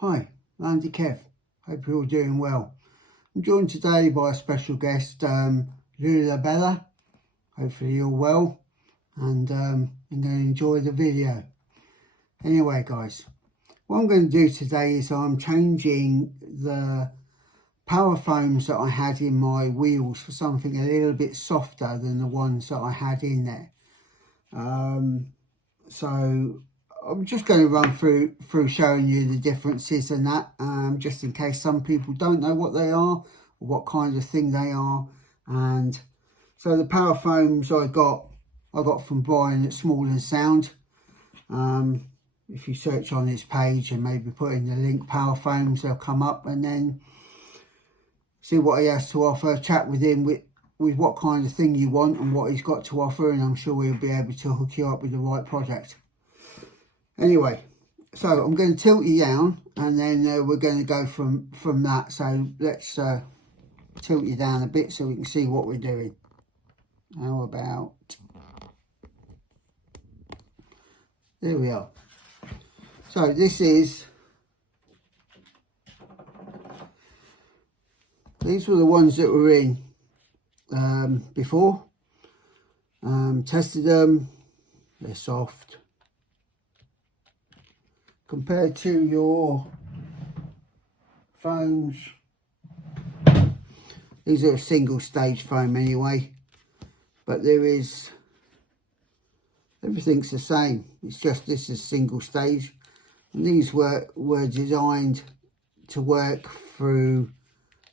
Hi, Landy Kev. Hope you're all doing well. I'm joined today by a special guest, Lula Bella. Hopefully you're well and I'm going to enjoy the video. Anyway guys, what I'm going to do today is I'm changing the power foams that I had in my wheels for something a little bit softer than the ones that I had in there. So I'm just going to run through showing you the differences and that, just in case some people don't know what they are or what kind of thing they are. And so the power foams I got from Brian at Smallandsound. If you search on his page and maybe put in the link power foams, they'll come up, and then see what he has to offer, chat with him with what kind of thing you want and what he's got to offer, and I'm sure he'll be able to hook you up with the right project. Anyway, so I'm going to tilt you down, and then we're going to go from that. So let's tilt you down a bit so we can see what we're doing. How about, there we are. So these were the ones that were in before. Tested them, they're soft. Compared to your foams, these are a single stage foam anyway, but everything's the same. It's just this is single stage, and these were designed to work through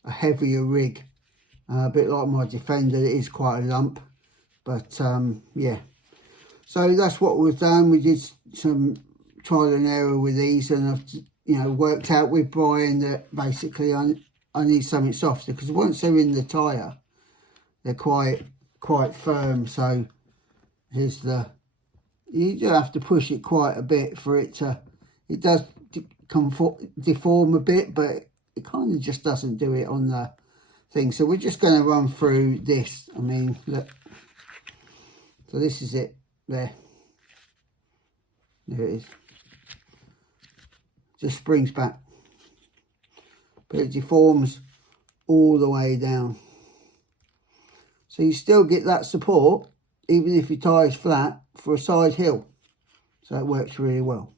a heavier rig, a bit like my Defender. It is quite a lump, but yeah. So that's what was done. We did some trial and error with these, and I've worked out with Brian that basically I need something softer, because once they're in the tyre they're quite firm. So here's you do have to push it quite a bit for it to, it does deform a bit, but it kind of just doesn't do it on the thing. So we're just going to run through this. I mean, look, so this is it there it is. Just springs back, but it deforms all the way down, so you still get that support even if your tyre is flat for a side hill. So it works really well.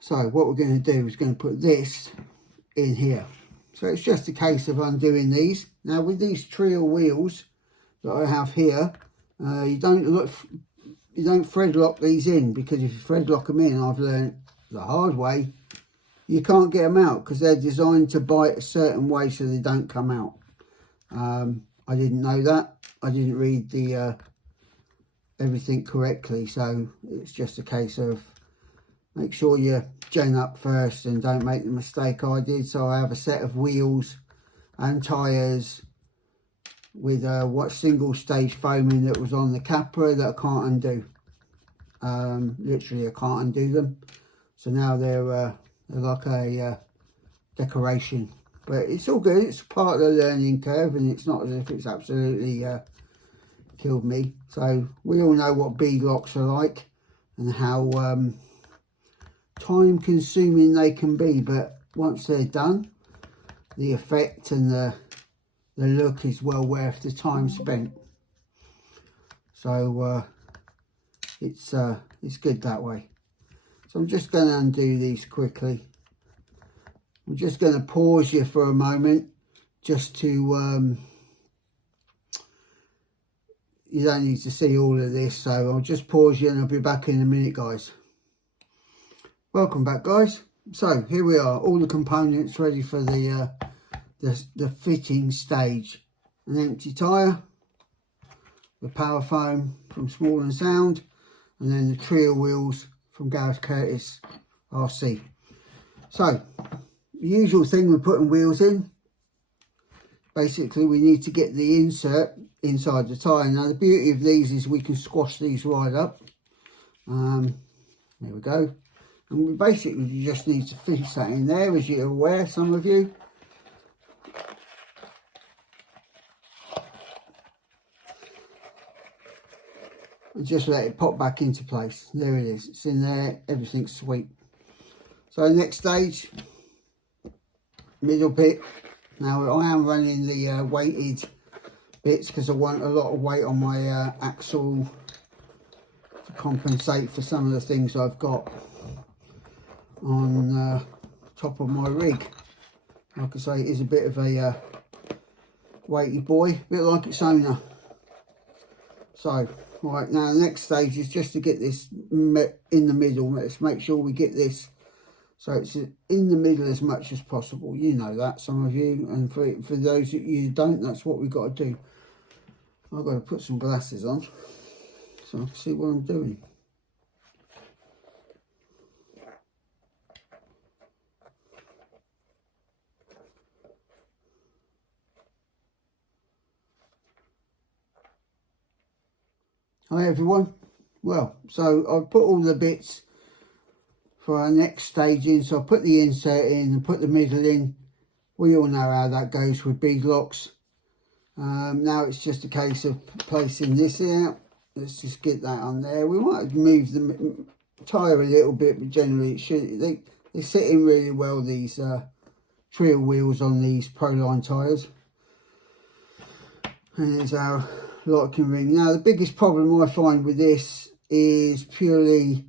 So what we're going to do is going to put this in here. So it's just a case of undoing these. Now with these Treal wheels that I have here, you don't thread lock these in, because if you thread lock them in, I've learned the hard way, you can't get them out because they're designed to bite a certain way so they don't come out. I didn't know that. I didn't read the everything correctly, so it's just a case of make sure you gen up first and don't make the mistake I did. So I have a set of wheels and tyres with what single stage foaming that was on the Capra that I can't undo. Literally I can't undo them, so now they're like a decoration, but it's all good. It's part of the learning curve, and it's not as if it's absolutely killed me. So we all know what bead locks are like and how time consuming they can be, but once they're done, the effect and the look is well worth the time spent. So it's good that way. So I'm just going to undo these quickly. I'm just going to pause you for a moment, just to you don't need to see all of this, so I'll just pause you and I'll be back in a minute, guys. Welcome back, guys. So here we are, all the components ready for the fitting stage. An empty tyre, the power foam from Smallandsound, and then the Treal wheels from Gareth Curtis RC. So the usual thing we're putting wheels in, basically we need to get the insert inside the tyre. Now the beauty of these is we can squash these right up. There we go. And we basically just need to fix that in there, as you're aware, some of you. And just let it pop back into place. There it is, it's in there, everything's sweet. So next stage, middle bit. Now I am running the weighted bits because I want a lot of weight on my axle to compensate for some of the things I've got on top of my rig. Like I say, it is a bit of a weighty boy, a bit like its owner. So right now the next stage is just to get this in the middle. Let's make sure we get this so it's in the middle as much as possible. You know that, some of you, and for those that you don't, that's what we've got to do. I've got to put some glasses on so I can see what I'm doing. Hi everyone. Well, so I've put all the bits for our next stage in. So I put the insert in and put the middle in. We all know how that goes with bead locks. Now it's just a case of placing this out. Let's just get that on there. We might move the tyre a little bit, but generally it should. They sit in really well, these Treal wheels on these Proline tyres. And there's our locking ring. Now the biggest problem I find with this is purely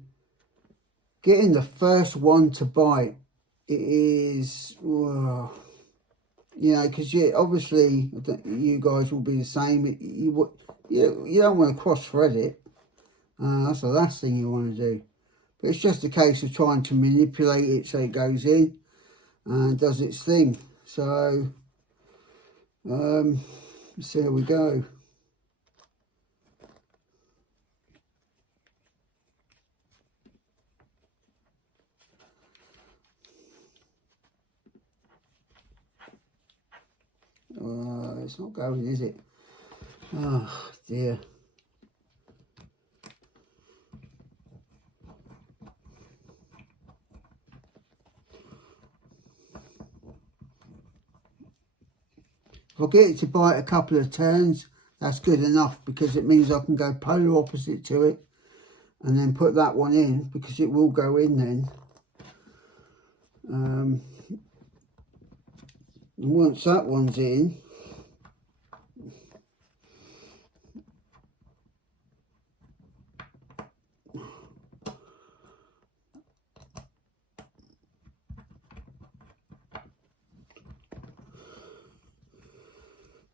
getting the first one to bite. It is, you know, because obviously you guys will be the same. You don't want to cross thread it. That's the last thing you want to do. But it's just a case of trying to manipulate it so it goes in and does its thing. So so there we go. It's not going, is it? Oh dear. If I get it to bite a couple of turns, that's good enough, because it means I can go polar opposite to it and then put that one in, because it will go in then. And once that one's in,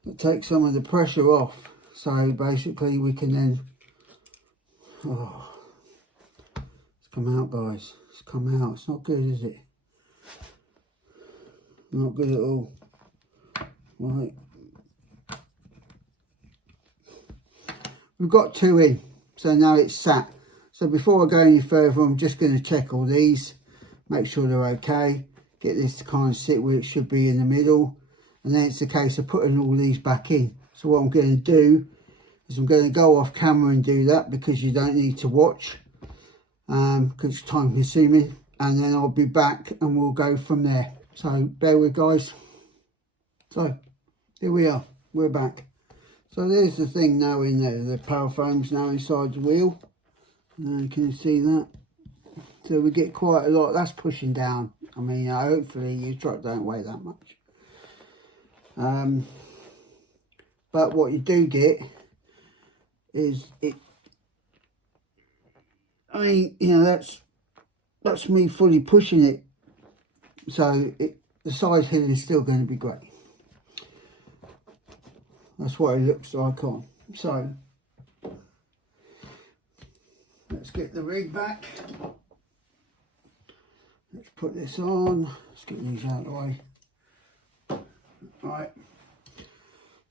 it takes some of the pressure off. So basically we can then, oh, it's come out guys, it's come out. It's not good, is it? Not good at all. Right, we've got two in, so now it's sat. So before I go any further, I'm just going to check all these, make sure they're okay, get this to kind of sit where it should be in the middle, and then it's a case of putting all these back in. So what I'm going to do is I'm going to go off camera and do that, because you don't need to watch, because it's time consuming, and then I'll be back and we'll go from there. So bear with guys. So here we are, we're back. So there's the thing now in there, the power foams now inside the wheel. Can you see that? So we get quite a lot. That's pushing down. I mean, hopefully your truck don't weigh that much. But what you do get is it. I mean, you know, that's me fully pushing it. So the side heading is still going to be great. That's what it looks like on. So let's get the rig back. Let's put this on. Let's get these out of the way. Right.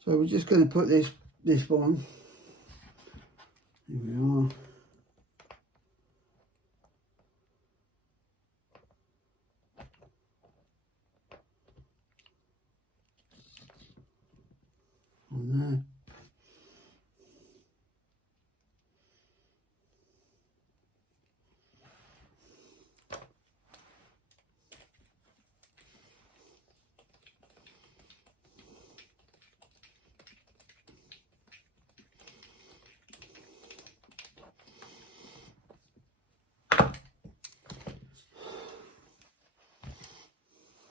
So we're just going to put this on. Here we are. On there.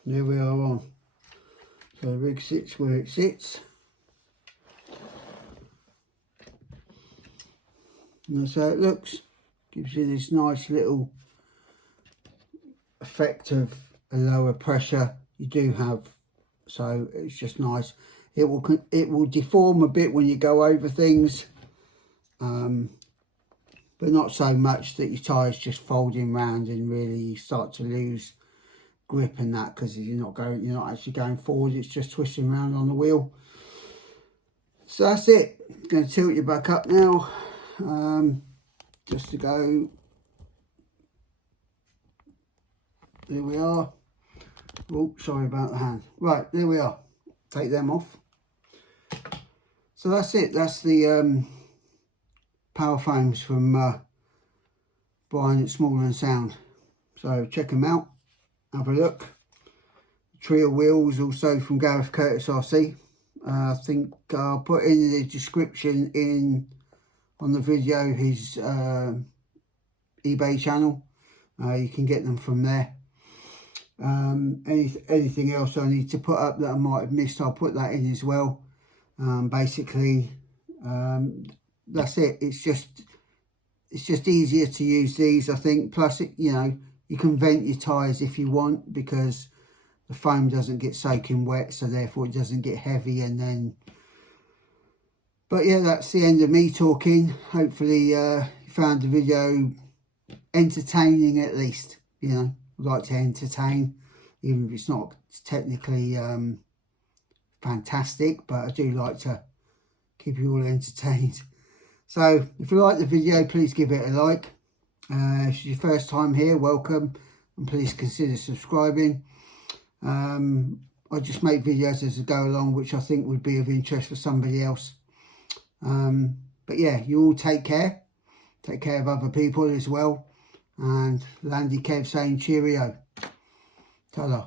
there we are on. So the rig sits where it sits. And that's how it looks. Gives you this nice little effect of a lower pressure you do have. So it's just nice. It will deform a bit when you go over things, but not so much that your tyre's just folding round and really you start to lose grip and that, because you're not actually going forward, it's just twisting around on the wheel. So that's it. I'm going to tilt you back up now, just to go. There we are. Oh, sorry about the hand. Right, there we are. Take them off. So that's it. That's the power foams from Brian at Smallandsound. So check them out. Have a look. Treal wheels also from Gareth Curtis RC. I think I'll put in the description on the video his eBay channel. You can get them from there. Anything else I need to put up that I might have missed, I'll put that in as well. Basically, that's it. It's just easier to use these, I think. Plus, you can vent your tyres if you want, because the foam doesn't get soaking wet, so therefore it doesn't get heavy. And then, but yeah, that's the end of me talking. Hopefully you found the video entertaining at least. I like to entertain, even if it's not technically fantastic, but I do like to keep you all entertained. So if you like the video, please give it a like. If it's your first time here, welcome, and please consider subscribing. I just make videos as I go along, which I think would be of interest for somebody else. But yeah, you all take care of other people as well. And Landy Kev saying cheerio. Ta-da.